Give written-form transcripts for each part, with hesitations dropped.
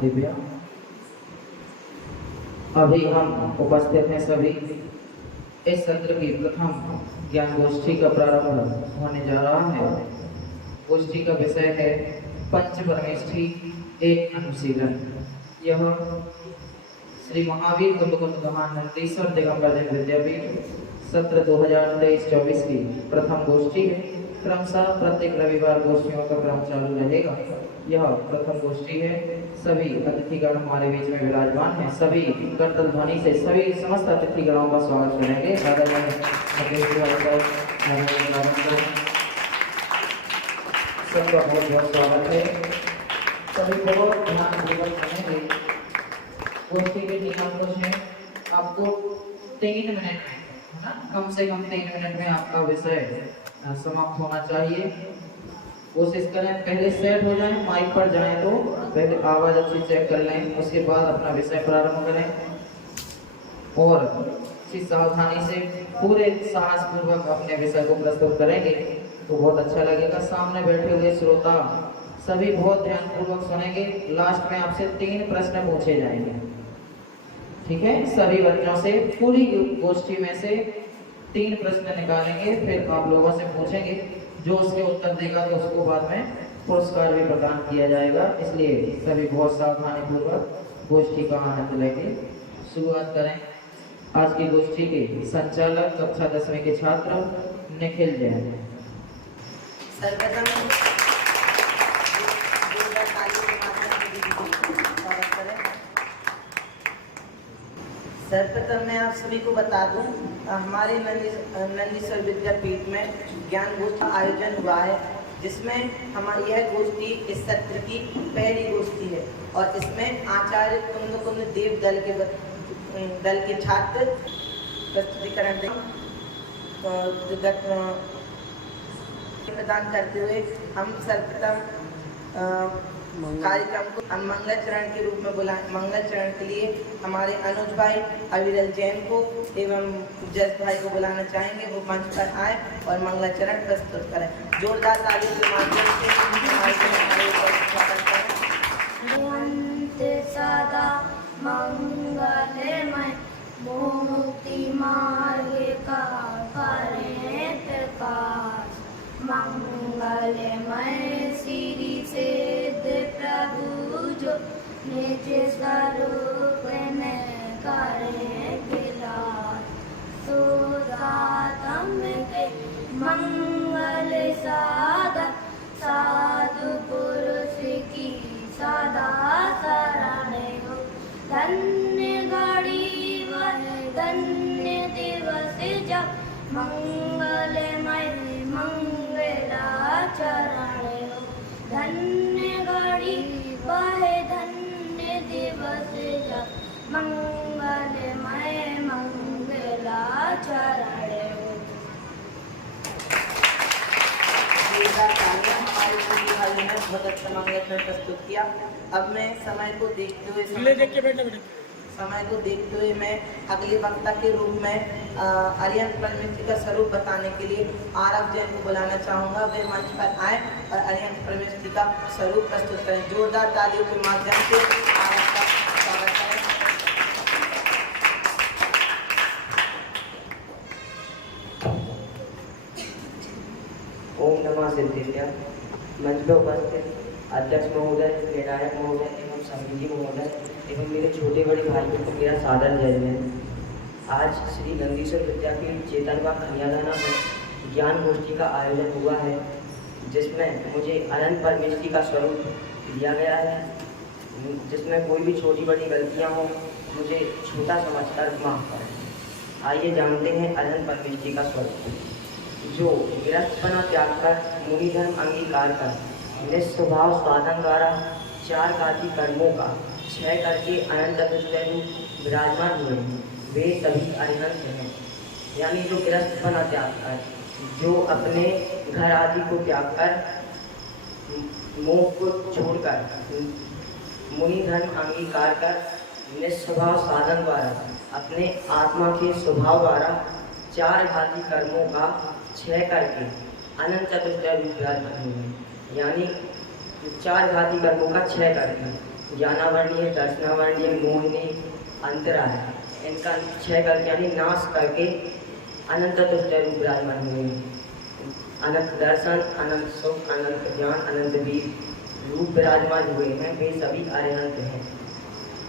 दिव्या। अभी हम उपस्थित हैं सभी। इस सत्र की प्रथम ज्ञान गोष्ठी का प्रारंभ होने जा रहा है। गोष्ठी का विषय है पंच परमेष्ठी एक अनुशीलन। यह श्री महावीर कुंड नंदीश्वर दिगंबर जैन विद्यापीठ सत्र 2023-24 की प्रथम गोष्ठी है। क्रमशः प्रत्येक रविवार गोष्ठियों का क्रम चालू रहेगा। यह प्रथम गोष्ठी है। सभी अतिथिगण हमारे बीच में विराजमान हैं। सभी करतल ध्वनि से सभी समस्त अतिथिगणों का स्वागत करेंगे। सबका बहुत बहुत स्वागत है। सभी बहुत ध्यानपूर्वक सुनेंगे। गोष्ठी के नियम कुछ हैं। आपको 3 मिनट में, है ना, कम से कम 3 मिनट में आपका विषय समाप्त होना चाहिए। कोशिश करें पहले सेट हो जाएं, माइक पर जाएं तो पहले आवाज अच्छी चेक कर लें, उसके बाद अपना विषय प्रारंभ करें और अच्छी सावधानी से पूरे साहस पूर्वक अपने विषय को प्रस्तुत करेंगे तो बहुत अच्छा लगेगा। सामने बैठे हुए श्रोता सभी बहुत ध्यानपूर्वक सुनेंगे। लास्ट में आपसे 3 प्रश्न पूछे जाएंगे, ठीक है। सभी बच्चों से पूरी गोष्ठी में से 3 प्रश्न निकालेंगे, फिर आप लोगों से पूछेंगे। जो उसके उत्तर देगा तो उसको बाद में पुरस्कार भी प्रदान किया जाएगा। इसलिए सभी बहुत सावधानी पूर्वक गोष्ठी का आनंद लेंगे। शुरुआत करें। आज की गोष्ठी के संचालक कक्षा 10वीं के छात्र निखिल जैन। सर्वप्रथम मैं आप सभी को बता दूं, हमारे नंदीश्वर विद्यापीठ में ज्ञान गोष्ठी का आयोजन हुआ है, जिसमें हमारी यह गोष्ठी इस सत्र की पहली गोष्ठी है और इसमें आचार्य कुंद देव दल के छात्र प्रस्तुतिकरण प्रदान करते हुए हम सर्वप्रथम कार्यक्रम को हम मंगलाचरण के रूप में बुलाएं। मंगलाचरण के लिए हमारे अनुज भाई अविरल जैन को एवं जस भाई को बुलाना चाहेंगे। वो मंच पर आए और मंगलाचरण प्रस्तुत करें। जोरदार तालियों के माध्यम से स्वागत करें। सदा मंगलमय मुक्ति मार्ग का करें प्रकाश। मंगलमय श्री सिद्ध प्रभु जो निज स्वरूप में करें विलास। सुदातम के मंगल साधन साधु पुरुष की सदा शरण हो। धन्य घड़ी वह धन्य दिवस जब मंगलमय चरण हो। धन्य घड़ी वह धन्य दिवस जब मंगलमय मंगलाचरण हो। बहुत अच्छा मंगलाचरण प्रस्तुत किया। अब मैं समय को देखते हुए मैं अगले वक्ता के रूप में अरिहंत परमेष्ठी का स्वरूप बताने के लिए आरव जैन को बुलाना चाहूँगा। वे मंच पर आए और अरिहंत परमेष्ठी का स्वरूप प्रस्तुत करें। जोरदार तालियों के माध्यम से आरव का स्वागत करें। ओम नमः सिद्धिभ्यां। मंच पर उपस्थित अध्यक्ष महोदय, विधायक महोदय एवं समिति महोदय एवं मेरे छोटे बड़े भाइयों को मेरा सादर जय जय। आज श्री नंदीश्वर विद्यापीठ चेतनवा खनियादाना में ज्ञान गोष्ठी का आयोजन हुआ है, जिसमें मुझे अनंत परमेष्ठी का स्वरूप दिया गया है। जिसमें कोई भी छोटी बड़ी गलतियां हो मुझे छोटा समझकर माफ करें। आइए जानते हैं अनंत परमेष्ठी का स्वरूप। जो गृहस्थपना त्याग कर मुनि धर्म अंगीकार कर निस्वभाव साधन द्वारा 4 घाती कर्मों का क्षय करके अनंत चतुर्दश विराजमान हुए, वे सभी अरिहंत हैं। यानी जो गृहस्थपना त्याग कर, जो अपने घर आदि को त्याग कर, मोह को छोड़कर मुनि धर्म अंगीकार कर निस्वभाव साधन द्वारा अपने आत्मा के स्वभाव द्वारा 4 घाती कर्मों का क्षय करके अनंत चतुर्दश विराजमान हुए। यानी 4 घाती कर्मों का क्षय करके ज्ञानावर्णीय, दर्शनावर्णीय, मोहिनी, अंतरा है। इनका क्षय करके यानी नाश करके अनंत तुष्ट रूप विराजमान हुए हैं। अनंत दर्शन, अनंत सुख, अनंत ज्ञान, अनंत वीर रूप विराजमान हुए हैं। वे सभी अरिहंत हैं।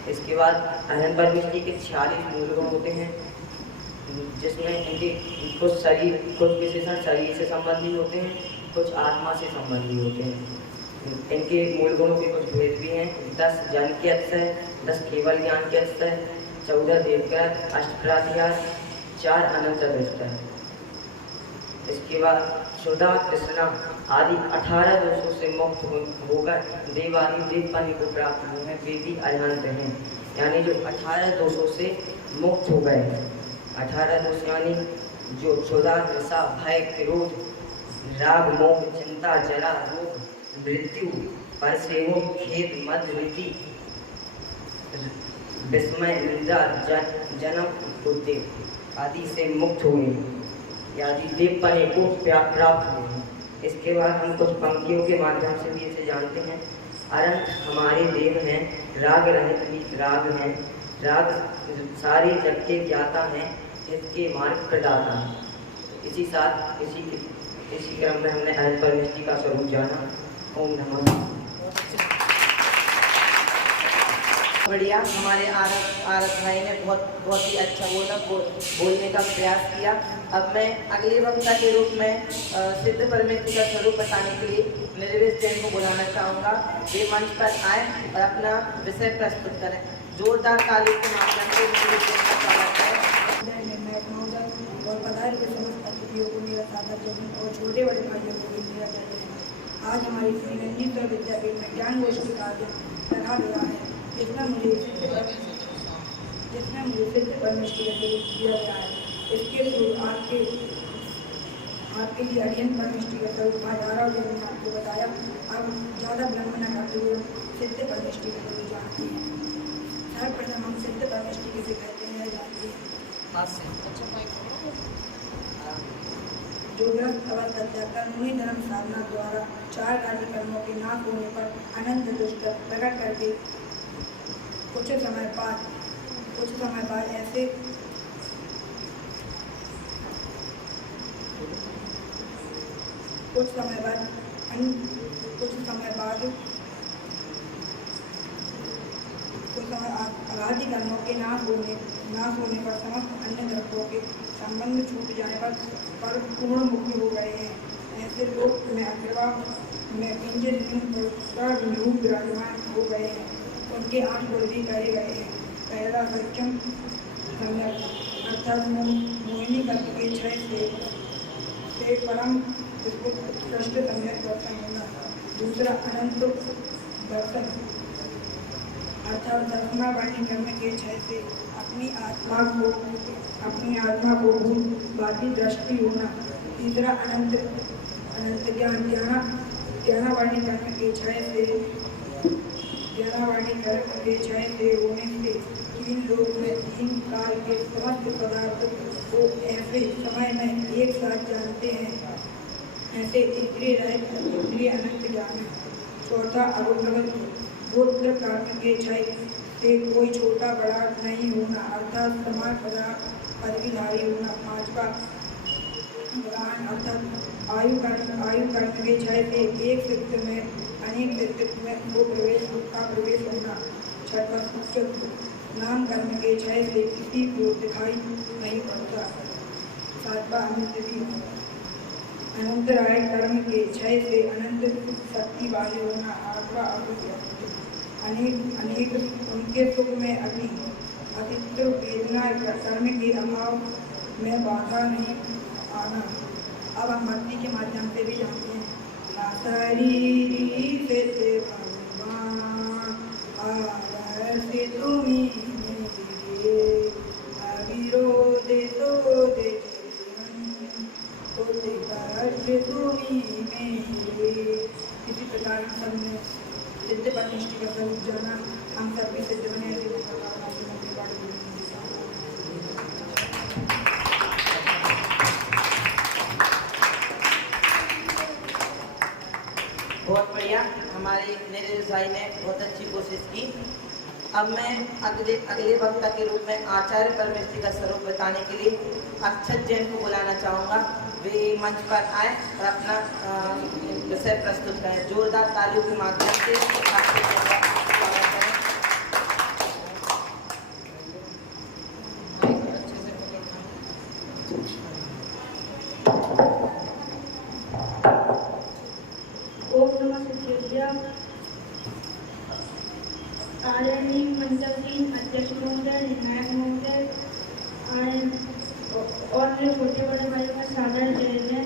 इसके बाद अरिहंत परमेष्टि के 46 मूल गुण होते हैं, जिसमें इनके कुछ विशेषण शरीर से संबंधी होते हैं, कुछ आत्मा से संबंधी होते हैं। इनके मूल गुणों के कुछ भेद भी हैं। 10 जन के अतिशय, 10 केवल ज्ञान के अतिशय, 14 देवव्रत, 8 प्रातिहार, 4 अनंत दृष्ट है। इसके बाद सुधा, कृष्णा आदि 18 दोषों से मुक्त होकर देवादि देव पद को प्राप्त हुए हैं। वे भी अरिहंत हैं, यानी जो 18 दोषों से मुक्त हो गए हैं। 18 दोष यानी जो क्षुधा, तृषा, भय, क्रोध, राग, मोह, चिंता, जरा, रोग, मृत्यु, परसेव, खेद, मद, रीति, विस्मय, निंदा, जन्म, उद्देव आदि से मुक्त हुए, आदि देव पने को प्राप्त हुए। इसके बाद हम कुछ पंक्तियों के माध्यम से भी इसे जानते हैं। अनंत हमारे देव हैं, राग रहित राग हैं, राग सारे जग के ज्ञाता हैं, इसके मार्ग प्रदाता हैं। इसी क्रम में हमने अनंत परमेष्टि का स्वरूप जाना। ओम नमः। बढ़िया, हमारे आरत भाई ने बहुत ही अच्छा बोलने का प्रयास किया। अब मैं अगले वक्ता के रूप में सिद्ध परमेष्टि का स्वरूप बताने के लिए निर्वेश जैन को बुलाना चाहूँगा। वे मंच पर आए और अपना विषय प्रस्तुत करें। जोरदार ताली के माध्यम से निर्वेश जैन का स्वागत है। और पधार के समस्त अतिथियों को मेरा सादर जमीन और छोटे बड़े भाइयों को भी मेरा जय जय। आज हमारी श्री रंजीत विद्यापीठ में ज्ञान गोष्ठी का रखा गया है, जिसमें मुझे सिद्ध परमेष्टि का स्वरूप दिया गया है। इसके थ्रू आपके लिए अरिहंत परमेष्टि का स्वरूप आज आरव जी ने आपको बताया। अब ज़्यादा विलंब न करते हुए सिद्ध परमेष्टि का स्वरूप जानते हैं। सर्वप्रथम हम सिद्ध परमेष्टि किसे कहते हैं जानते हैं। जो ग्रस्त अवस्था त्याग कर मुनि धर्म साधना द्वारा 4 कार्य कर्मों के नाश होने पर अनंत दुष्ट प्रकट करके कुछ समय बाद ऐसे अगाधि कर्मों के नाश होने पर समस्त अन्य द्रव्यों के संबंध छूट जाने पर पूर्ण मुक्ति हो गए हैं। ऐसे लोग में अग्रभाग में रूप विराजमान हो गए हैं। उनके 8 गुण भी कहे गए हैं। पहला सक्षम सम्यक अर्थात मोहिनी कर्म के 6 से परम उत्कृष्ट सम्यक दर्शन होना। दूसरा अनंत दर्शन अर्थात दर्शनावर्णी कर्म के 6 से अपनी आत्मा को भूल बाकी दृष्टि होना। तीसरा अनंत ज्ञानावर्णी कर्म के 6 से होने से 3 लोक में 3 काल के समस्त पदार्थ को ऐसे समय में एक साथ जानते हैं। ऐसे इंद्रिय रहित इंद्रिय अनंत ज्ञान। चौथा अगोचर गोत्र कर्म के 6 से कोई छोटा बड़ा नहीं होना अर्थात समान पदवीधारी होना। 5वां ज्ञान अर्थात आयु कर्म के 6 से एक सिद्ध में अनेक सिद्ध में वो प्रवेश होना। 6वां सूक्ष्म नाम कर्म के 6 से किसी को दिखाई नहीं पड़ता। 7वां अनंतराय कर्म के 6 से अनंत शक्ति वाले होना। 8वां अनेक उनके सुख में अतित्व वेदना कर्म के अभाव में बाधा नहीं आना। अब हम भक्ति के माध्यम से भी जानते हैं। शरीर से भगवान आदर्श तुम्हें अविरोध तो दे इसी प्रकार हम सब ने सिद्ध परमेष्टि का स्वरूप जाना। हम सब भी सिद्ध बने बहुत बढ़िया, हमारे नीरज भाई ने बहुत अच्छी कोशिश की। अब मैं अगले वक्ता के रूप में आचार्य परमेश्वरी का स्वरूप बताने के लिए अक्षत जैन को बुलाना चाहूँगा। वे मंच पर आए और अपना विषय प्रस्तुत करें। जोरदार तालियों के माध्यम से अक्षत जैन का स्वागत करें। ओम नमः सिद्धेभ्य। आदरणीय मंडलीय अध्यक्ष महोदय, निर्णायक महोदय और मेरे छोटे बड़े भाई का सादर जय जय।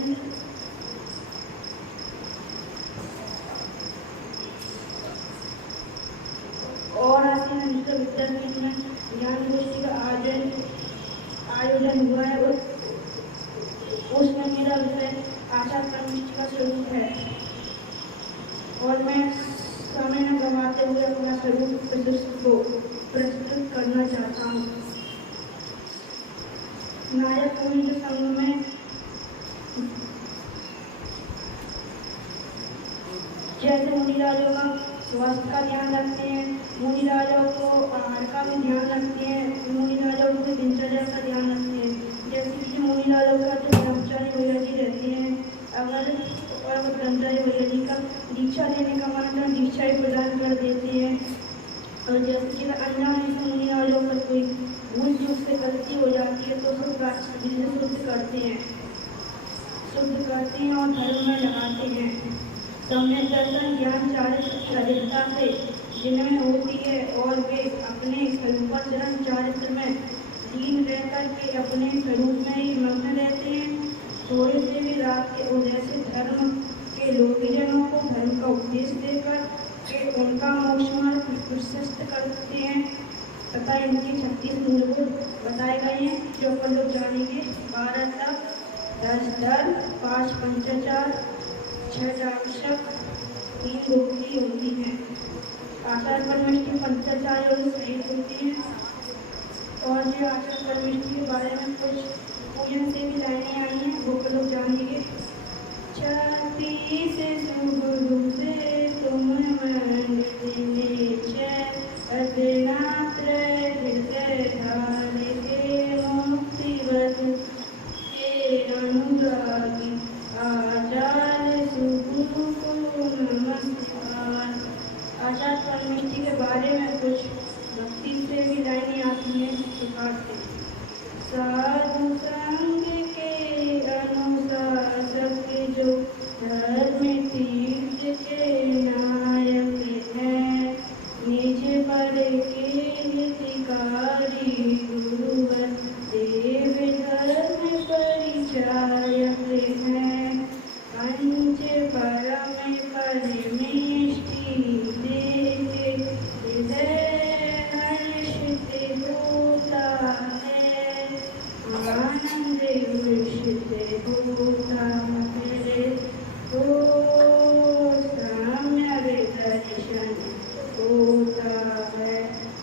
और आसीन विद्यापीठ में ज्ञान गोष्ठी का आयोजन हुआ है। उसमें मेरा विषय आचार्य परमेश्वरी का स्वरूप है और मैं समय न गंवाते हुए अपना स्वरूप को प्रस्तुत करना चाहता हूँ। नायक मुनि के संग में जैसे मुनिराजों का स्वास्थ्य का ध्यान रखते हैं, मुनिराजों को आहार का भी ध्यान रखते हैं, मुनिराजों को दिनचर्या का ध्यान रखते हैं। जैसे कि मुनिराजों का जो ब्रह्मचारी भैया जी रहते हैं, अगर ब्रह्मचारी भैया जी का दीक्षा लेने का मन तो दीक्षा ही प्रदान कर देते हैं। और जैसे कि अनजाने से मुनिराजों पर कोई भूल चूक से गलती हो जाती है तो शुद्ध करते हैं और धर्म में लगाते हैं। सम्यक दर्शन ज्ञान चारित्रता से जिनमें होती है और वे अपने स्वरूपाचरण चारित्र में लीन रहकर के अपने स्वरूप में ही मग्न रहते हैं। थोड़े से भी रात के उदय से धर्म के लोकजनों को धर्म का उपदेश देकर के उनका मोक्ष मार्ग प्रशस्त करते हैं तथा इनके 36 मूलभूत बताए गए हैं जो अपन लोग जानेंगे। 12 तप, 10 धर्म, 5 पंचाचार, 6 आवश्यक, 3 गोपनीय होती हैं। आचार्य परमेश्वरी पंचाचार्यों से सहित होती हैं। और जो आचार्य परमेश्वरी के बारे में कुछ पूजन से भी लाइनें आई हैं वो अपन लोग जानेंगे। 36 सुगुरु से तुम अदनात्र हृदय धार के मुक्तिवत के अनुरागी आचार्य सुगुरु को नमस्कार। आचार्य परमेश्वरी के बारे में कुछ भक्ति से भी लाइनें आती हैं प्रकार से। साधु संग के अनुसार सबके जो धर्म तीर्थ के नायक हैं, निज पर के हितकारी गुरुवर देव धर्म परिचायक हैं। पंच परम परमेष्टि देके हृदय हर्षित होता है, आनंद हर्षित होता है। तो सम्यक दर्शन होता है।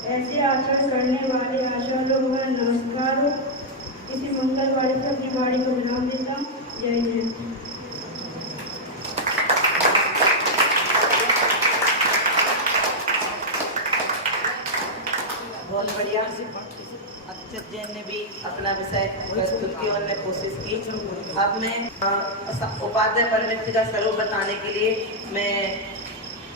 ऐसे आचरण करने वाले आचार्य लोगों का नमस्कार हो। इसी मंगलवार से अपनी वाणी को विराम देता हूँ। जय जय। बहुत बढ़िया। अक्षत जैन ने भी अपना विषय प्रस्तुत किया, उन्होंने कोशिश की। अब मैं उपाध्याय परमेश्वरी का स्वरूप बताने के लिए मैं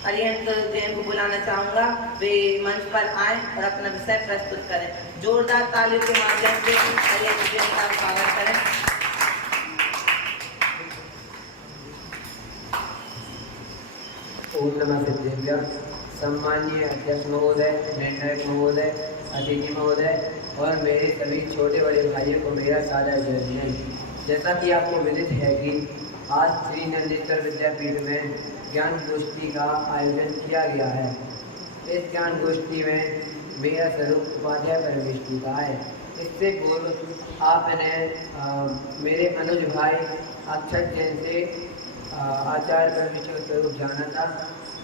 अरिहंत जैन को बुलाना चाहूँगा। वे मंच पर आए और अपना विषय प्रस्तुत करें। जोरदार तालियों के माध्यम से अरिहंत जैन का स्वागत करें। ओम नमः सिद्धेभ्य। सम्माननीय अध्यक्ष महोदय, निर्णायक महोदय, अतिथि महोदय और मेरे सभी छोटे बड़े भाइयों को मेरा सादर जय जय। जैसा कि आपको विदित है कि आज श्री नंदेश्वर विद्यापीठ में ज्ञान गोष्ठी का आयोजन किया गया है। इस ज्ञान गोष्ठी में मेरा स्वरूप उपाध्याय परमेश्वरी का है। इससे पूर्व आपने मेरे अनुज भाई अक्षत जैन से आचार्य परमेश्वरी का स्वरूप जाना था।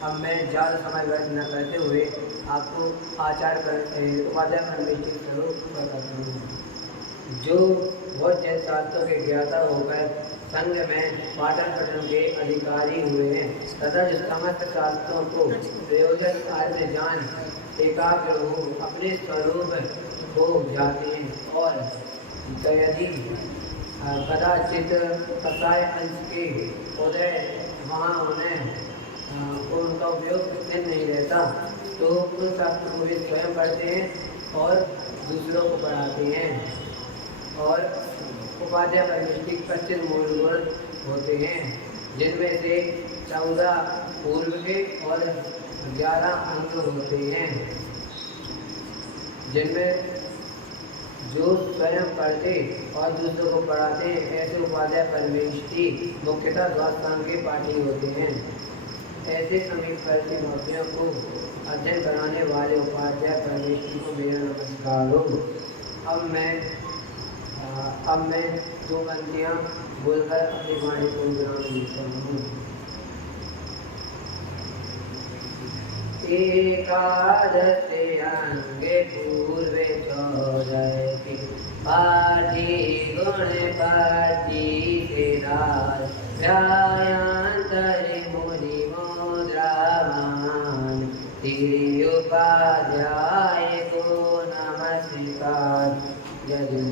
अब मैं ज़्यादा समय व्यर्थ न करते हुए आपको उपाध्याय परमेश्वरी स्वरूप बताता हूँ। जो बहुत जन शास्त्रों के ज्ञाता होकर संघ में पाटन पटन के अधिकारी हुए हैं तथा जो समस्त शास्त्रों को प्रयोजन अर्थ जान एकाग्र हो अपने स्वरूप हो जाते हैं और यदि कदाचित कसाय अंश के उदय वहाँ उन्हें उनका उपयोग नहीं रहता तो उन शास्त्रों को वे स्वयं पढ़ते हैं और दूसरों को पढ़ाते हैं। और उपाध्याय परमेष्टिक 25 मूल गुण होते हैं जिनमें से 14 पूर्व के और 11 अंग होते हैं जिनमें जो स्वयं पढ़ते और दूसरों को पढ़ाते हैं ऐसे उपाध्याय परमेष्टि मुख्यतः द्वादशांग के पाठी होते हैं। ऐसे समीपवर्ती मूर्तियों को अध्ययन कराने वाले उपाध्याय परमेष्टि को मेरा नमस्कार हो। अब मैं 2 पंक्तियाँ बोलकर अपनी वाणी को विराम देता हूँ। एकादशे अंगे पूर्वे चौदशे पाठी गुण पाठी केदार व्यायांतरे मुनि मुद्रावान तेरे उपाध्याय को नमस्कार। जय जय।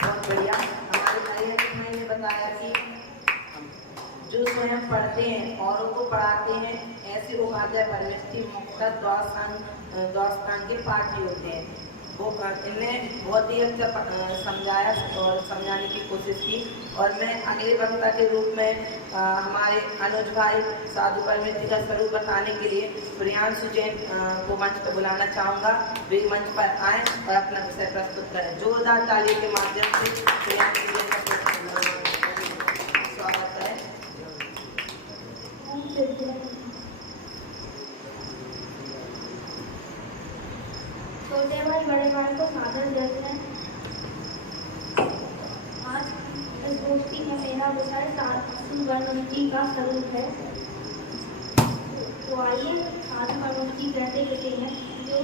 बहुत बढ़िया। हमारे हरिहर भाई ने बताया कि जो स्वयं पढ़ते हैं औरों को पढ़ाते हैं ऐसे उपाध्याय परमेष्टि मुख्यतः द्वादशांग के पाठी होते हैं। वो इनने बहुत ही अच्छा समझाया और समझाने की कोशिश की। और मैं अगले वक्ता के रूप में हमारे अनुज भाई साधु परमेष्टि का स्वरूप बताने के लिए प्रियांशु जैन को मंच पर बुलाना चाहूँगा। वे मंच पर आएँ और अपना विषय प्रस्तुत करें। जोरदार ताली के माध्यम से प्रियांशु जैन का स्वागत है। छोटे भाई बड़े भाई को सादर देते हैं। आज इस गोष्ठी में मेरा विषय साधु परमेष्टि का स्वरूप है। तो आइए, साधु परमेष्टि कहते कहते हैं जो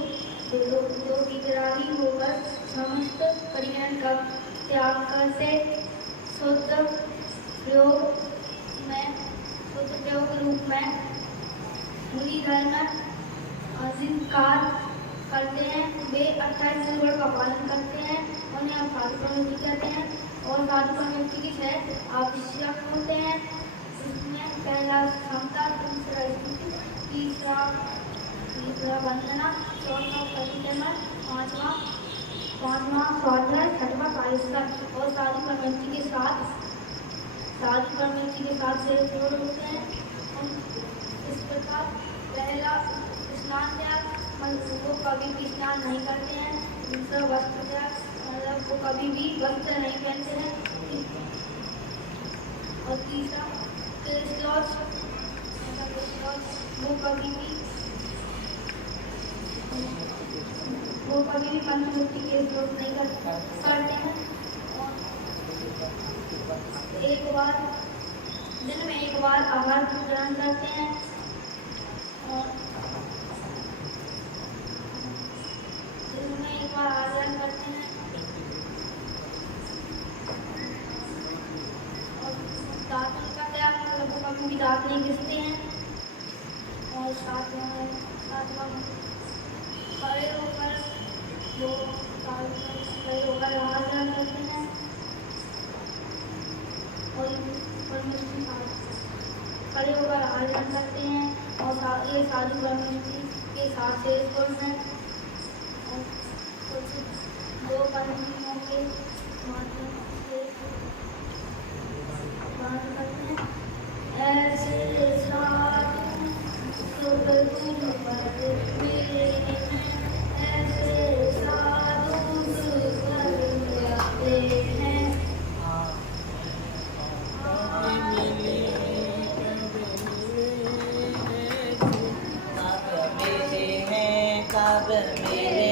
वितरागी होकर समस्त परिजन का त्याग करते शुद्ध प्रयोग रूप में मुनि धर्म अधिकार करते हैं। वे 28 गुण का पालन करते हैं, उन्हें हम साधु परमेष्टि कहते हैं। और साधु परमेष्टि के 6 आवश्यक होते हैं। इसमें पहला क्षमता, दूसरा स्तुति, तीसरा वंदना, चौथा प्रतिक्रमण, पांचवा स्वाध्याय, छठवां कायस्थ। और साधु परमेष्टि के साथ से जोड़ होते हैं। इस प्रकार पहला स्नान त्याग, वो कभी भी स्नान नहीं करते हैं। दूसरा वस्त्र त्याग, मतलब वो कभी भी वस्त्र नहीं पहनते हैं। और तीसरा केशलौच, वो कभी भी पंचमुखी केशलौच नहीं करते हैं। और दिन में एक बार आहार ग्रहण करते हैं। और आचरण करते हैं। और दांतों का त्याग, मतलब वो कभी भी दांत नहीं घिसते हैं। और सातवां खड़े होकर आचरण करते हैं। और खड़े होकर आचरण करते हैं। और ये साधु परमेष्टि के साथ से गुण हैं। दो पंक्तियों के माध्यम से बात करते हैं। ऐसे साधु सुख दुख मेरे हैं, ऐसे साधु सुख मिलते हैं। कब मिले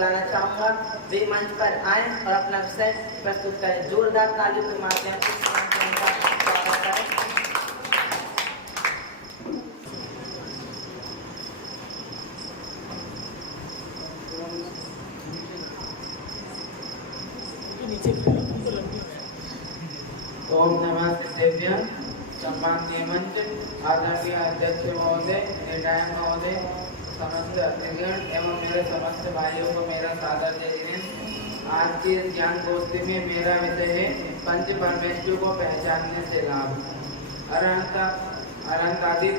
बुलाना चाहूँगा, वे मंच पर आए और अपना विषय प्रस्तुत करें। जोरदार तालियों के माध्यम से उनका स्वागत करें। ओम नमः सिद्धेभ्यः। सम्माननीय मंच, आदरणीय अध्यक्ष महोदय, निर्णायक महोदय, समस्त अतिथिगण एवं मेरे समस्त भाइयों को मेरा सादर जय हिंद। आज की इस ज्ञान गोष्ठी में मेरा विषय है पंच परमेश्वरों को पहचानने से लाभ। अनंत आदि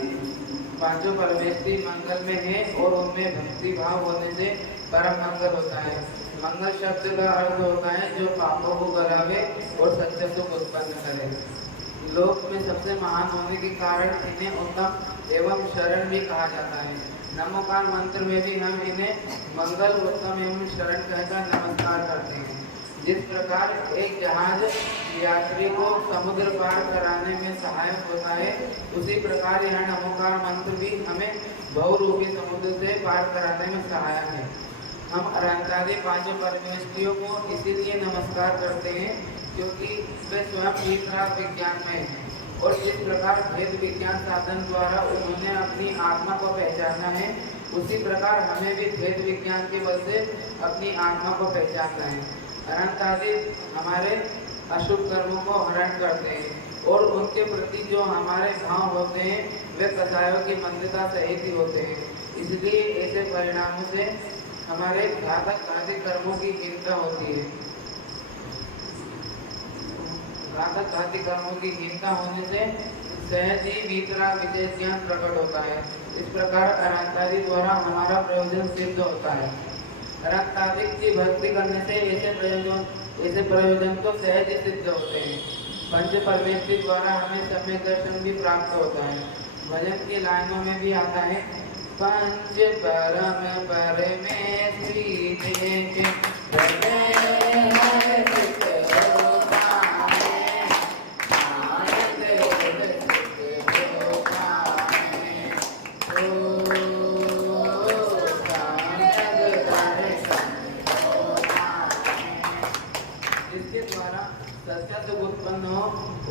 पांचों परमेश्वरी मंगल में है और उनमें भक्ति भाव होने से परम मंगल होता है। मंगल शब्द का अर्थ होता है जो पापों को गलावे और सत्य सुख उत्पन्न करे। लोक में सबसे महान होने के कारण इन्हें उत्तम एवं शरण भी कहा जाता है। नमोकार मंत्र में भी हम इन्हें मंगल, उत्तम एवं शरण कहकर नमस्कार करते हैं। जिस प्रकार एक जहाज यात्री को समुद्र पार कराने में सहायक होता है, उसी प्रकार यह नमोकार मंत्र भी हमें बहुरूपी समुद्र से पार कराने में सहायक है। हम अनंतादि पांचों परमेश्वरियों को इसीलिए नमस्कार करते हैं क्योंकि वे स्वयं वीतराग विज्ञान में हैं और जिस प्रकार भेद विज्ञान साधन द्वारा उन्होंने अपनी आत्मा को पहचाना है, उसी प्रकार हमें भी भेद विज्ञान के बल से अपनी आत्मा को पहचानना है। अनंतादि हमारे अशुभ कर्मों को हरण करते हैं और उनके प्रति जो हमारे भाव होते हैं वे कसायों की मंदता सहित ही होते हैं। इसलिए ऐसे परिणामों से हमारे घातक घातिक कर्मों की हीनता होती है। घातक घातिक कर्मों की हीनता होने से सहज ही वीतराग विजय ज्ञान प्रकट होता है। इस प्रकार अनंतादि द्वारा हमारा प्रयोजन सिद्ध होता है। अनंतादि की भक्ति करने से ऐसे प्रयोजन तो सहज ही सिद्ध होते हैं। पंच परमेश्वरी द्वारा हमें सम्यक दर्शन भी प्राप्त होता है। भजन की लाइनों में भी आता है, पंच परम परमेश्वरी देख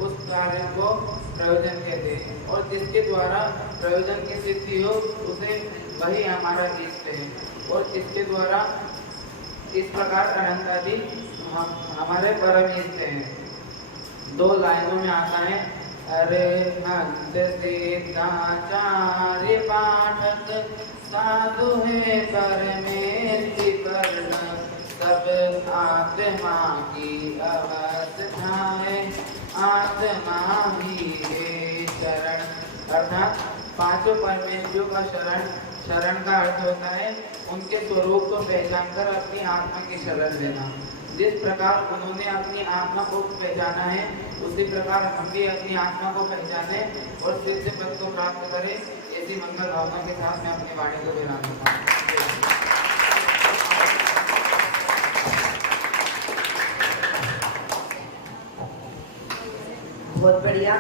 उस कार्य को प्रयोजन कहते हैं और जिसके द्वारा प्रयोजन की सिद्धि हो उसे वही हमारा इष्ट है। और इसके द्वारा इस प्रकार अनंतादि हमारे परम इष्ट हैं। दो लाइनों में आता है, अरे हंस सिद्धाचार्य पाठक साधु है परमेश्वरी कर्ण सब आत्मा की अवस्था है आत्मा ही है शरण। अर्थात पांचों परमेश्वरों का शरण का अर्थ होता है उनके स्वरूप को पहचान कर अपनी आत्मा की शरण लेना। जिस प्रकार उन्होंने अपनी आत्मा को पहचाना है उसी प्रकार हम भी अपनी आत्मा को पहचाने और सिद्ध पद को प्राप्त करें। ऐसी मंगल भावना के साथ मैं अपनी वाणी को विराम देता हूँ। बहुत बढ़िया।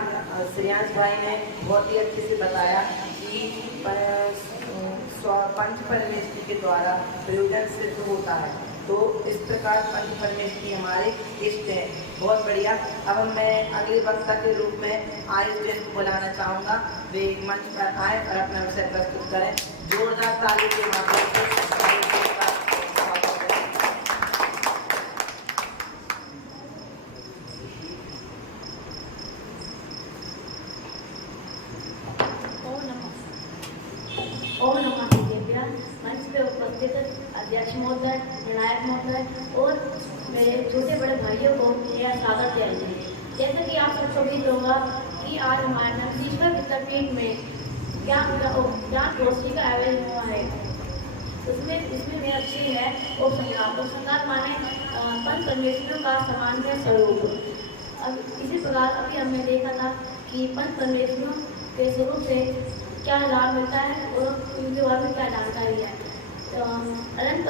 श्रेयांश भाई ने बहुत ही अच्छे से बताया कि पंच परमेश्वरी के द्वारा प्रयोजन सिद्ध होता है। तो इस प्रकार पंच परमेश्वरी हमारे इष्ट हैं। बहुत बढ़िया। अब मैं अगले वक्ता के रूप में आयुष जैन को बुलाना चाहूँगा। वे मंच पर आए और अपना विषय प्रस्तुत करें। जोरदार ताली के माध्यम से ओम नमः सिद्धेभ्यः। मंच पे उपस्थित अध्यक्ष महोदय, निर्णायक महोदय और मेरे छोटे बड़े भाइयों को मेरा स्वागत है। जैसे कि आप सबको भी होगा कि आज हमारे नंदीश्वर विद्यापीठ में ज्ञान गोष्ठी का आयोजन हुआ है। इसमें मेरा विषय है उपसंहार। उपसंहार माने पंच परमेश्वरों का सामान्य स्वरूप। अब इसी प्रकार अभी हमने देखा था कि पंच परमेश्वरों के स्वरूप से क्या लाभ मिलता है और उनके बारे में क्या जानकारी है। अनंत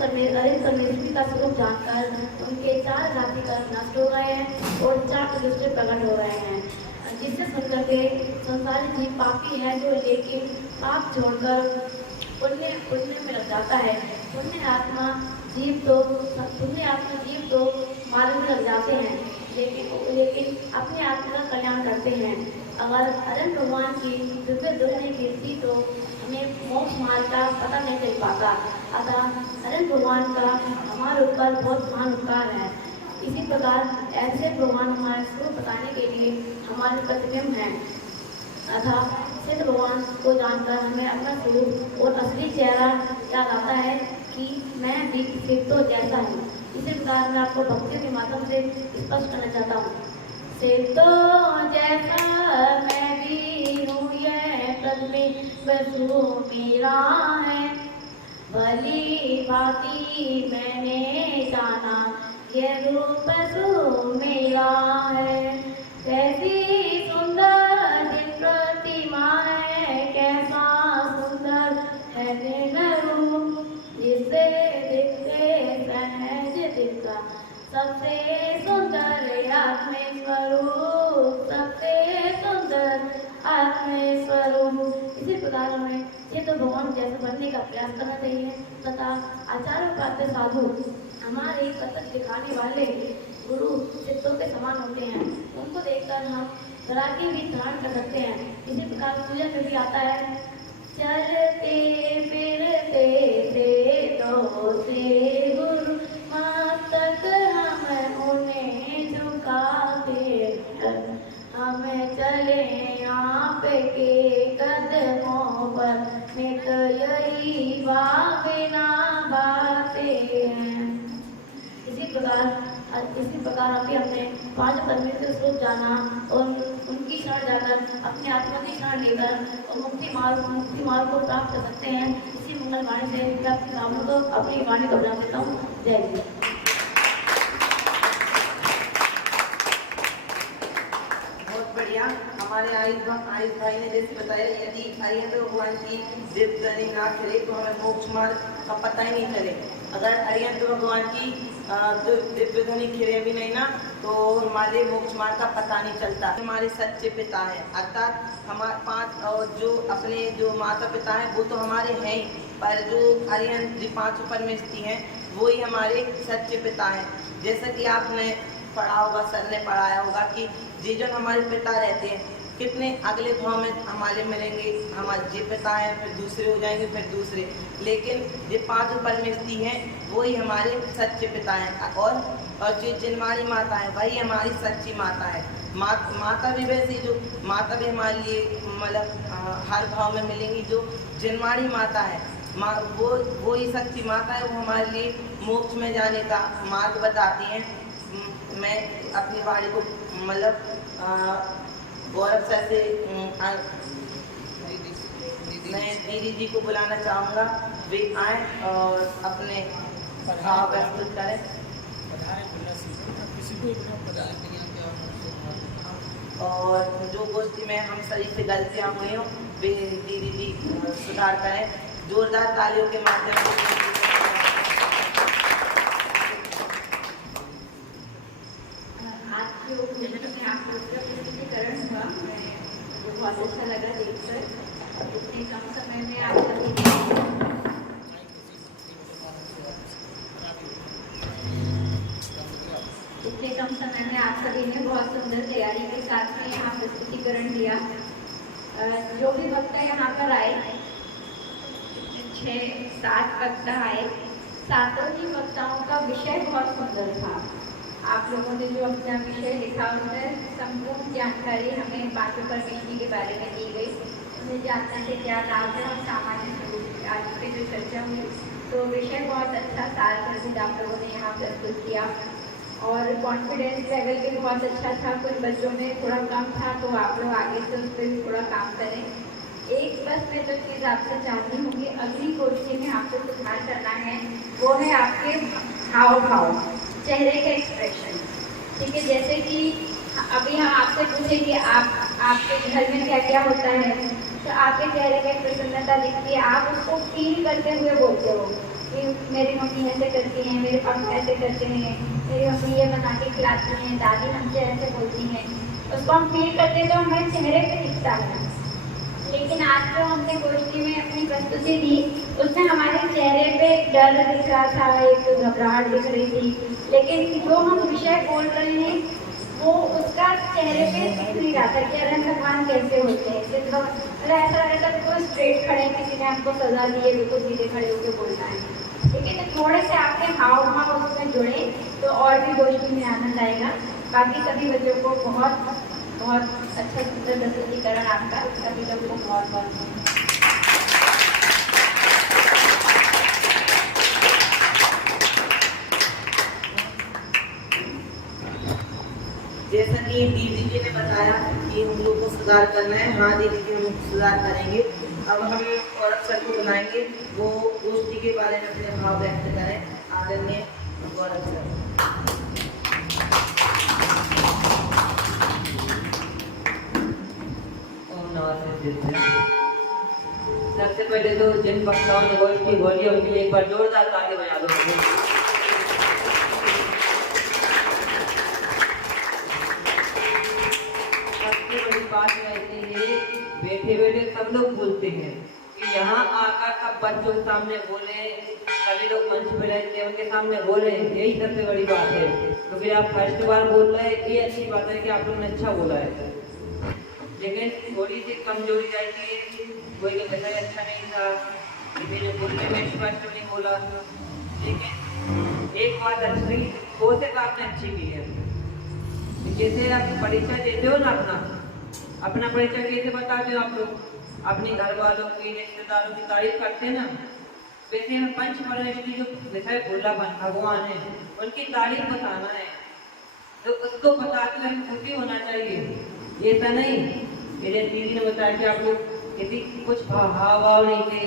परमेश्वरी का स्वरूप जानकर उनके 4 जाति कर्म नष्ट हो गए हैं और 4 प्रतिष्ठे प्रकट हो रहे हैं, जिससे सुनकर के संसारी जीव पापी है जो लेकिन पाप छोड़कर पुण्य में लग जाता है। पुण्यात्मा जीव तो मार्ग में लग जाते हैं, लेकिन अपने आत्मा का कल्याण करते हैं। अगर अनंत भगवान की दिव्य धुन नहीं गिरती तो हमें मोक्ष मार्ग का पता नहीं चल पाता। अतः अनंत भगवान का हमारे ऊपर बहुत महान उपकार है। इसी प्रकार ऐसे भगवान हमारे स्वरूप बताने के लिए हमारे प्रतिबिंब हैं। अतः सिद्ध भगवान को जानकर हमें अपना स्वरूप और असली चेहरा याद आता है कि मैं भी सिद्धो जैसा हूँ। इसी प्रकार मैं आपको भक्ति के माध्यम से स्पष्ट करना चाहता हूँ। सिद्धो जैसा मैं भी हूँ, यह प्रतिबिंब मेरा है। भली भांति मैंने जाना ये रूप मेरा है। कैसी सुंदर दिल प्रतिमा है, कैसा सुंदर है दिन रूप, जिसे दिखते सहज दिखा सबसे सुंदर आत्मेश्वरूप, सबसे सुंदर आत्मेश्वरूप। इसी प्रकार हमें ये तो भगवान जैसे बनने का प्रयास करना चाहिए तथा आचार्य प्राप्त साधु हमारे पतन दिखाने वाले गुरु सिद्धों के समान होते हैं। उनको देखकर हम वैराग्य भी धारण कर सकते हैं। इसी प्रकार पूजन में भी आता है, चलते फिरते से गुरु मस्तक हम उन्हें झुकाते, हम चले आप के कदमों पर, नित यही भावना बातें हैं। इसी प्रकार अभी हमने पांच परमेश्वर स्वरूप जाना और उनकी शरण जाकर अपने आत्मा की शरण लेकर और मुक्ति मार्ग को प्राप्त कर सकते हैं। इसी मंगल वाणी से मैं अपनी भावना को अपनी वाणी को बना देता हूँ। जय हिंद। बहुत बढ़िया। हमारे आयुष भाई ने जैसे बताया, यदि अरिहंत भगवान की दिव्य धुनी ना खिले तो हमें मोक्ष मार्ग का पता ही नहीं चले। अगर अरिहंत भगवान की दिव्य ध्वनि खिले भी नहीं ना तो हमारे मोक्ष मार्ग का पता नहीं चलता। हमारे सच्चे पिता हैं, अर्थात हमारे पांच और जो अपने जो माता पिता हैं वो तो हमारे हैं ही, पर जो अरिहंत जी पांचों परमेष्ठी हैं वो ही हमारे सच्चे पिता हैं। जैसा कि आपने पढ़ा होगा, सर ने पढ़ाया होगा कि जी जो हमारे पिता रहते हैं कितने अगले भाव में हमारे मिलेंगे, हमारे जे पिता हैं फिर दूसरे हो जाएंगे फिर दूसरे, लेकिन ये पांचों परमेष्ठी हैं वो ही हमारे सच्चे पिता हैं। और जो जिनवाणी माता है वही हमारी सच्ची माता है। माता भी वैसी, जो माता भी हमारे लिए मतलब हर भाव में मिलेंगी। जो जिनवाणी माता है वो ही सच्ची माता है, वो हमारे लिए मोक्ष में जाने का मार्ग बताती हैं। मैं अपनी वाणी को मतलब गौरव सर से मैं दीदी जी को बुलाना चाहूँगा, वे आए और अपने भाव प्रस्तुत करें। और जो गोष्ठी में हम सही से गलतियाँ हुई हों वे दीदी जी सुधार करें। जोरदार तालियों के माध्यम से बहुत अच्छा लगा देखकर। इतने कम समय में आप सभी ने बहुत सुंदर तैयारी के साथ में यहाँ प्रस्तुतिकरण दिया। जो भी वक्ता यहाँ पर आए, 6-7 वक्ता आए, सातों ही वक्ताओं का विषय बहुत सुंदर था। आप लोगों ने जो अपना विषय लिखा उसमें संपूर्ण जानकारी हमें पांचों परमेष्ठी के बारे में दी गई। उन्हें जानने से क्या लाभ है और सामान्य स्वरूप आज पे जो चर्चा हुई तो विषय बहुत अच्छा सार प्रसिद्ध आप लोगों ने यहाँ प्रस्तुत किया। और कॉन्फिडेंस लेवल भी बहुत अच्छा था। कुछ बच्चों में थोड़ा कम था तो आप लोग आगे से उस पर भी थोड़ा काम करें। एक बस मैं जो चीज़ आपसे चाहती हूँ कि अगली गोष्ठी में आपको सुधार करना है वो है आपके हाव भाव, चेहरे का एक्सप्रेशन। ठीक है, जैसे कि अभी हम आपसे पूछे कि आपके घर में क्या क्या होता है तो आपके चेहरे में प्रसन्नता दिखती है, आप उसको फील करते हुए बोलते हो कि मेरी मम्मी ऐसे करती हैं, मेरे पापा ऐसे करते हैं, मेरी मम्मी ये बना के खिलाती हैं, दादी हमसे ऐसे बोलती हैं। उसको हम फील करते हैं तो हमारे चेहरे पे दिखता है। लेकिन आज जो हमने गोष्ठी में अपनी प्रस्तुति दी उसमें हमारे चेहरे पे डर दिख रहा था, एक घबराहट दिख रही थी, लेकिन जो हम विषय बोल रहे हैं वो उसका चेहरे पे दिख नहीं रहा था कि अरे भगवान कैसे होते हैं। सिर्फ अरे ऐसा लग रहा था बिल्कुल स्ट्रेट खड़े, किसी ने आपको सजा दी है, बिल्कुल सीधे खड़े होकर बोलना है। लेकिन थोड़े से आपके हाव भाव उसमें जुड़े तो और भी गोष्ठी में आनंद आएगा। बाकी सभी बच्चों को बहुत बहुत अच्छा सुंदर प्रस्तुतिकरण आपका, सभी लोगों को बहुत बहुत जैसा कि दीदी जी ने बताया कि हम लोग को सुधार करना है, हाँ दीदी जी हम सुधार करेंगे। अब हम गौरव सर को बुलाएंगे, वो गोष्ठी के बारे में अपने भाव व्यक्त करें। आदरणीय गौरव सर। सबसे पहले तो जिन वक्ताओं ने गोष्ठी बोली है उनके लिए एक बार जोरदार ताली बजा दो। सबसे बड़ी बात कहते हैं, बैठे बैठे सब लोग बोलते हैं कि यहाँ आकर सब बच्चों के सामने बोले, सभी लोग मंच पे रहते हैं उनके सामने बोले, यही सबसे बड़ी बात है। तो फिर आप फर्स्ट बार बोल रहे हैं, ये अच्छी बात है कि आप लोगों ने अच्छा बोला है। लेकिन थोड़ी सी कमजोरी आई थी, कोई का बताया अच्छा नहीं था, मेरे बोलने में स्पष्ट नहीं बोला। लेकिन एक बात अच्छी कोशिश आपने अच्छी की है। जैसे आप परिचय देते हो ना, अपना परिचय कैसे बताते हो आप लोग, अपने घर वालों की, रिश्तेदारों की तारीफ करते हैं ना, वैसे हम पंच परमेश्वरी जो विषय भोलापन भगवान है उनकी तारीफ बताना है, तो उसको बताते हुए खुशी होना चाहिए। ऐसा नहीं मेरे दीदी ने बताया कि आप लोग यदि कुछ भाव नहीं थे,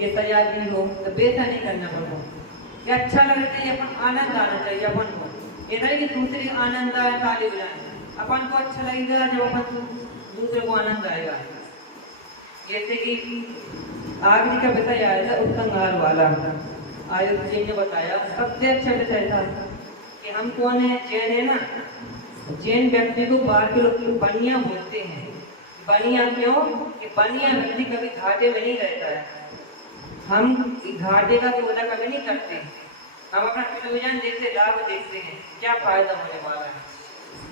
ये सजा दी हो, तो बेसा नहीं करना पड़ता। ये अच्छा लगना चाहिए, अपन आनंद आना चाहिए अपन को। ये नहीं कि दूसरे आनंद आए ताली बजाएं, अपन को अच्छा लगेगा जब अपन दूसरे को आनंद आएगा। जैसे कि आखिरी का विषय आया था उपसंहार वाला, आयुष जी ने बताया सबसे अच्छा विषय था कि हम कौन है, जैन है ना। जैन व्यक्ति को बाहर के लोग बनिया बोलते हैं। बनिया क्यों? कि बनिया व्यक्ति कभी घाटे में नहीं रहता है। हम घाटे का सौदा कभी नहीं करते, हम अपना प्रयोजन देखते, लाभ देखते हैं, क्या फायदा होने वाला है।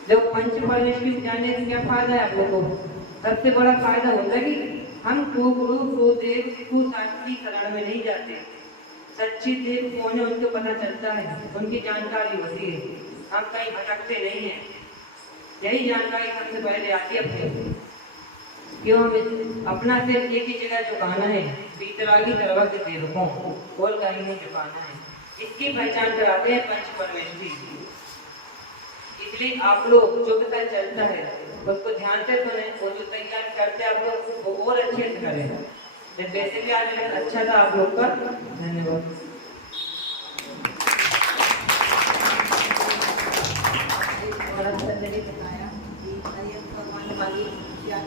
जब पंच परमेश्वरी जाने से क्या फायदा है आप लोगों को? सबसे बड़ा फायदा होता है कि हम को गुरु को देव को शांति शरण में नहीं जाते। सच्ची देव कौन है उनको पता चलता है, उनकी जानकारी होती है, हम कहीं भटकते नहीं हैं। यही जानकारी सबसे पहले आती है। क्यों अपना सिर्फ एक ही जगह झुकाना है, बीतरागी सर्वज्ञ के सेवकों और कहीं नहीं झुकाना है। इसकी पहचान कराते हैं पंच परमेश्वरी। इसलिए आप लोग जो भी चलता है उसको ध्यान से सुने, और जो तैयार करते हैं आप लोग वो और अच्छे से करें। वैसे भी आज अच्छा था आप लोग का, धन्यवाद।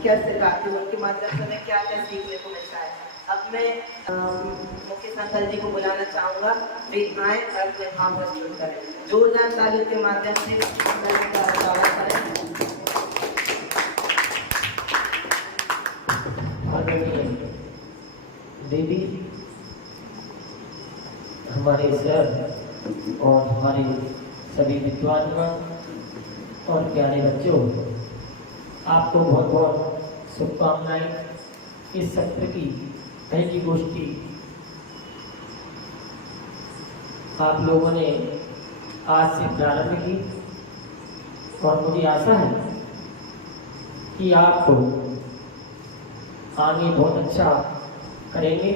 क्या सिखाती हूँ, उनके माध्यम से हमें क्या क्या सीखने को मिलता है। अब मैं मुख्य संकल जी को बुलाना चाहूँगा, प्लीज आए अपने भाव प्रस्तुत करें। जोरदार तालियों के माध्यम से स्वागत करें। देवी, हमारे सर और हमारे सभी विद्वान और प्यारे बच्चों, आपको बहुत बहुत शुभकामनाएं। इस सत्र की पहली गोष्ठी आप लोगों ने आज से प्रारंभ की और मुझे आशा है कि आप आगे बहुत अच्छा करेंगे।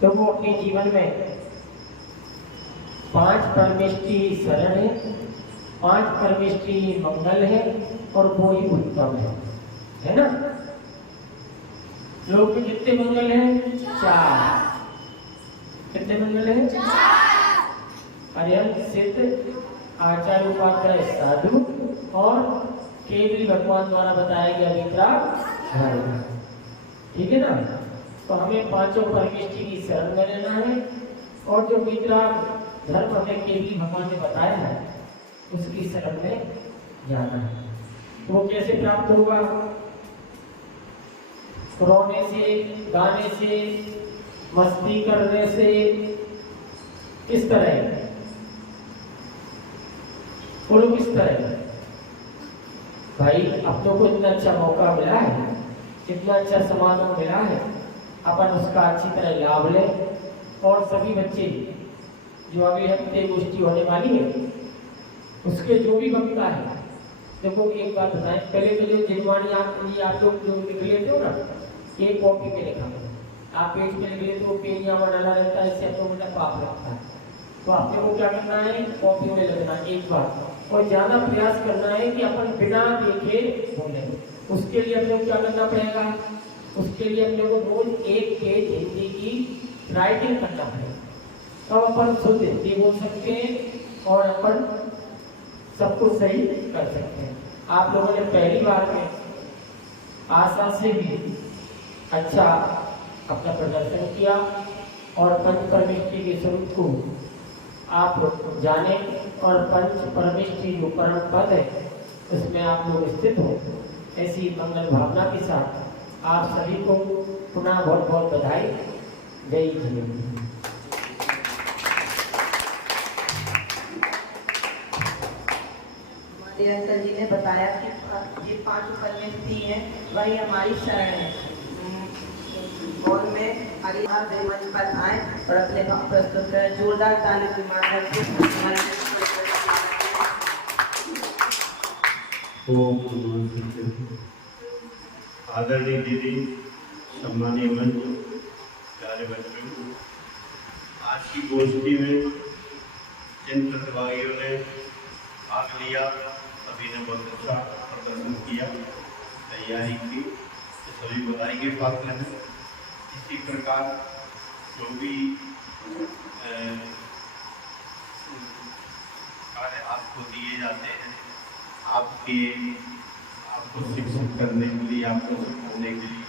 तो वो अपने जीवन में 5 परमेष्टि शरण है, 5 परमेष्टि मंगल है और वो ही उत्तम है ना। लोग में कितने मंगल हैं? 4। कितने मंगल हैं? 4। अरिहंत सिद्ध आचार्य उपाध्याय साधु और केवल भगवान द्वारा बताया गया वितराग। ठीक है ना। तो हमें 5 परमेष्टि की शरण में रहना है और जो वितराग धर्म हमें केवल भगवान ने बताया है उसकी शरण में जाना है। तो वो कैसे प्राप्त होगा? रोने से, गाने से, मस्ती करने से, किस तरह है? बोलो किस तरह है? भाई अब तो को इतना अच्छा मौका मिला है, इतना अच्छा समागम मिला है, अपन उसका अच्छी तरह लाभ लें। और सभी बच्चे जो अभी हफ्ते गोष्ठी होने वाली है उसके जो भी वक्ता है, देखो एक बात बताएं, पहले तो जो जिनवाणी आप लोग जो लिख लेते हो ना, एक कॉपी में लिखा करो। आप पेज में लिख लेते हो, पेज यहाँ डाला रहता है, इससे आपको मतलब पाप लगता है। तो आपने को क्या करना है, कॉपी में लिखना एक बार, और ज्यादा प्रयास करना है कि अपन बिना देखे बोले। उसके लिए अपने को क्या करना पड़ेगा, उसके लिए अपने को रोज एक पेज हिंदी की राइटिंग करना पड़ेगा, तब अपन शुद्ध हिंदी बोल सकते हैं और अपन सब कुछ सही कर सकते हैं। आप लोगों ने पहली बार में आशा से भी अच्छा अपना प्रदर्शन किया और पंच परमेष्टि के स्वरूप को आप जाने और पंच परमेष्टि जो परम पद है उसमें आप लोग स्थित हो। ऐसी मंगल भावना के साथ आप सभी को पुनः बहुत बहुत बधाई। जय हिंद। निरंतर जी ने बताया कि ये 5 परमेष्टि हैं, वही हमारी शरण है। और मैं हरिहर मंच पर आए और अपने भाव प्रस्तुत करें। जोरदार ताली के माध्यम से आदरणीय दीदी, सम्मानीय मंच, प्यारे बच्चों, आज की गोष्ठी में जिन प्रतिभागियों ने भाग लिया सभी ने बहुत अच्छा प्रदर्शन किया, तैयारी की, तो सभी बधाई के पात्र हैं। इसी प्रकार जो भी कार्य आपको दिए जाते हैं, आपको शिक्षित करने के लिए, आपको सिखाने के लिए,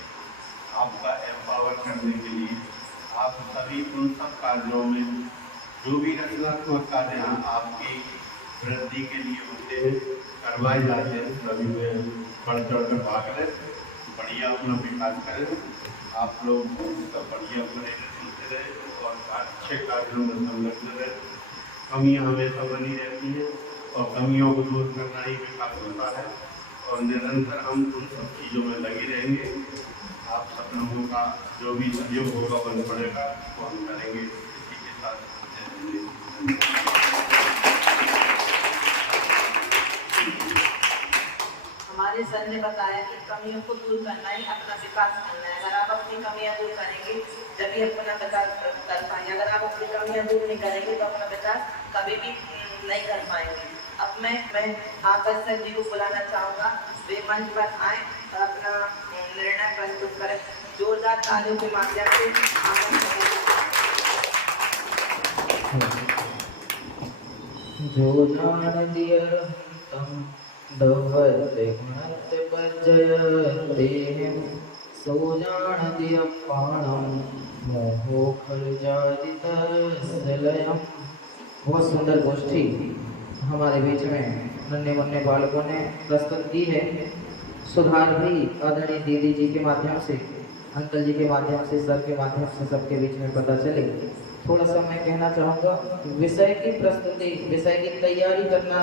आपका एम्पावर करने के लिए, आप सभी उन सब कार्यों में जो भी रचनात्मक कार्य आपकी वृद्धि के लिए होते हैं, करवाए जाते हैं, सभी में बढ़ चढ़ कर भाग लें, बढ़िया अपना विकास करें। आप लोग उसका बढ़िया परेड चलते रहे और अच्छे कार्यों में संलग्न रहे। कमियाँ हमेशा बनी रहती हैं और कमियों को दूर करना ही विकास होता है और निरंतर हम उन सब चीज़ों में लगे रहेंगे। आप सब लोगों का जो भी सहयोग होगा बन पड़ेगा वो हम करेंगे। इसी के साथ हमारे सर ने बताया कि कमियों को दूर करना ही अपना विकास करना है। अगर आप अपनी कमियां दूर करेंगे तभी अपना विकास कर पाएंगे। अगर आप अपनी कमियां दूर नहीं करेंगे तो अपना विकास कभी भी नहीं कर पाएंगे। अब मैं आकाश सर जी को बुलाना चाहूँगा, वे मंच पर आए और अपना निर्णय प्रस्तुत करें। जोरदार तालियों के माध्यम से जो जान दिया तम दवते गुणत बजयते सो जान दिया पाणम मोहो खर्जादित सलयम। बहुत सुंदर गोष्ठी हमारे बीच में नन्हे मुन्ने बालकों ने प्रस्तुत की है। सुधार भी आदरणीय दीदी जी के माध्यम से, अंकल जी के माध्यम से, सर के माध्यम से सबके बीच में पता चले। थोड़ा सा मैं कहना चाहूँगा, विषय की प्रस्तुति, विषय की तैयारी करना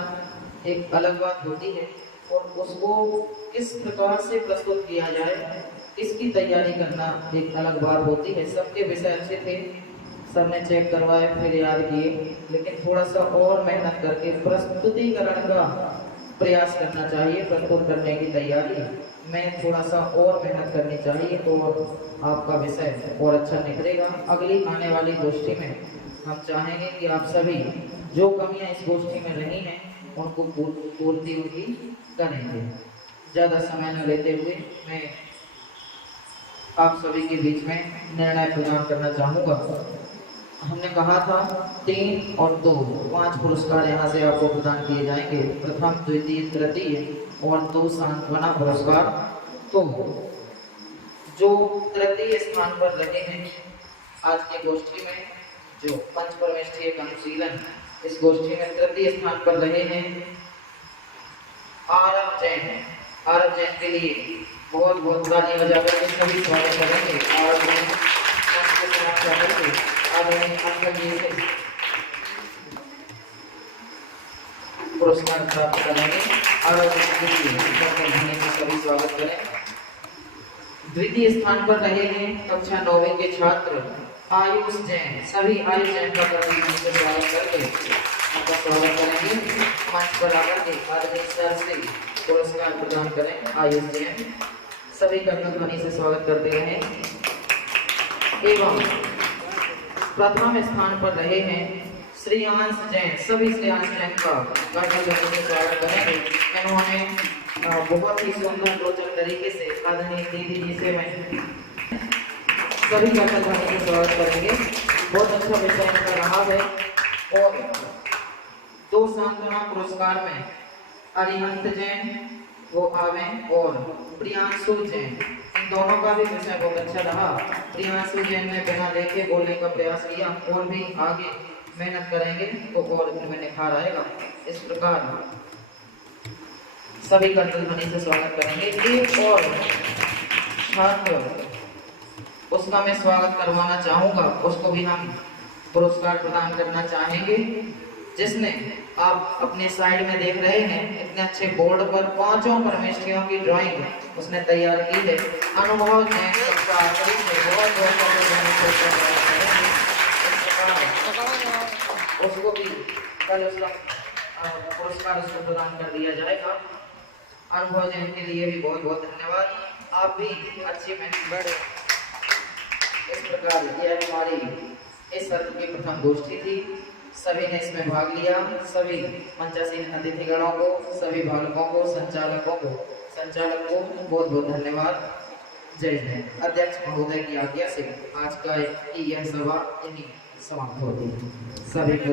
एक अलग बात होती है और उसको किस प्रकार से प्रस्तुत किया जाए इसकी तैयारी करना एक अलग बात होती है। सबके विषय अच्छे थे, सबने चेक करवाए, फिर याद किए, लेकिन थोड़ा सा और मेहनत करके प्रस्तुतिकरण का प्रयास करना चाहिए। प्रस्तुत करने की तैयारी में थोड़ा सा और मेहनत करनी चाहिए तो आपका विषय और अच्छा निखरेगा। अगली आने वाली गोष्ठी में हम चाहेंगे कि आप सभी जो कमियां इस गोष्ठी में रही हैं उनको पूर्ति उनकी करेंगे। ज़्यादा समय न लेते हुए मैं आप सभी के बीच में निर्णय प्रदान करना चाहूँगा। हमने कहा था 3 और 2 5 पुरस्कार यहाँ से आपको प्रदान किए जाएंगे। प्रथम, द्वितीय, तृतीय और 2 सांत्वना पुरस्कार। तो जो तृतीय स्थान पर रहे हैं आज की गोष्ठी में, जो पंच परमेष्ठीय अनुशीलन इस गोष्ठी में तृतीय स्थान पर रहे हैं आरव जैन। आरव जैन के लिए बहुत बहुत तालियां बजाकर के सभी स्वागत करेंगे। आरव जैन आपके साथ जाकर के आदरणीय अंकल जी से पुरस्कार प्राप्त करेंगे। आरव जैन के लिए सभी स्वागत करें। द्वितीय स्थान पर रहे हैं कक्षा 9वीं के छात्र आयुष जैन। सभी आयुष जैन का से स्वागत करके उनका स्वागत करेंगे। मंच पर आकर के आदरणीय सर से पुरस्कार प्रदान करें। आयुष जैन सभी का ध्वनि से स्वागत करते रहे। एवं प्रथम स्थान पर रहे हैं श्रेयांश जैन। सभी श्रेयांश जैन का ध्वनि से स्वागत करेंगे। इन्होंने बहुत ही सुंदर रोचक तरीके से आदरणीय दीदी जी से मैं सभी का ध्वनि से स्वागत करेंगे। बहुत अच्छा विषय इनका रहा है। और 2 सांत्वना पुरस्कार में अरिहंत जैन वो आवे और प्रियांशु जैन, इन दोनों का भी विषय बहुत अच्छा रहा। प्रियांशु जैन ने बिना देखे बोलने का प्रयास किया और भी आगे मेहनत करेंगे तो और इनमें निखार आएगा। इस प्रकार सभी का ध्वनि से स्वागत करेंगे। एक और छात्र उसका मैं स्वागत करवाना चाहूंगा, उसको भी हम पुरस्कार प्रदान करना चाहेंगे, जिसने आप अपने साइड में देख रहे हैं इतने अच्छे बोर्ड पर 5 परमेष्ठियों की ड्राइंग उसने तैयार की है। अनुभव जैन सबका आखिरी से बहुत उसको भी कल उसका पुरस्कार उसको प्रदान कर दिया जाएगा। अनुभव जैन के लिए भी बहुत बहुत धन्यवाद। आप भी अच्छी मेहनत बढ़े। इस प्रकार यह हमारी इस सत्र की प्रथम गोष्ठी थी। सभी ने इसमें भाग लिया। सभी मंचासीन अतिथिगणों को, सभी बालकों को, संचालक को बहुत बहुत धन्यवाद। जय जय। अध्यक्ष महोदय की आज्ञा से आज का यह सभा इन्हीं समाप्त होती है। सभी को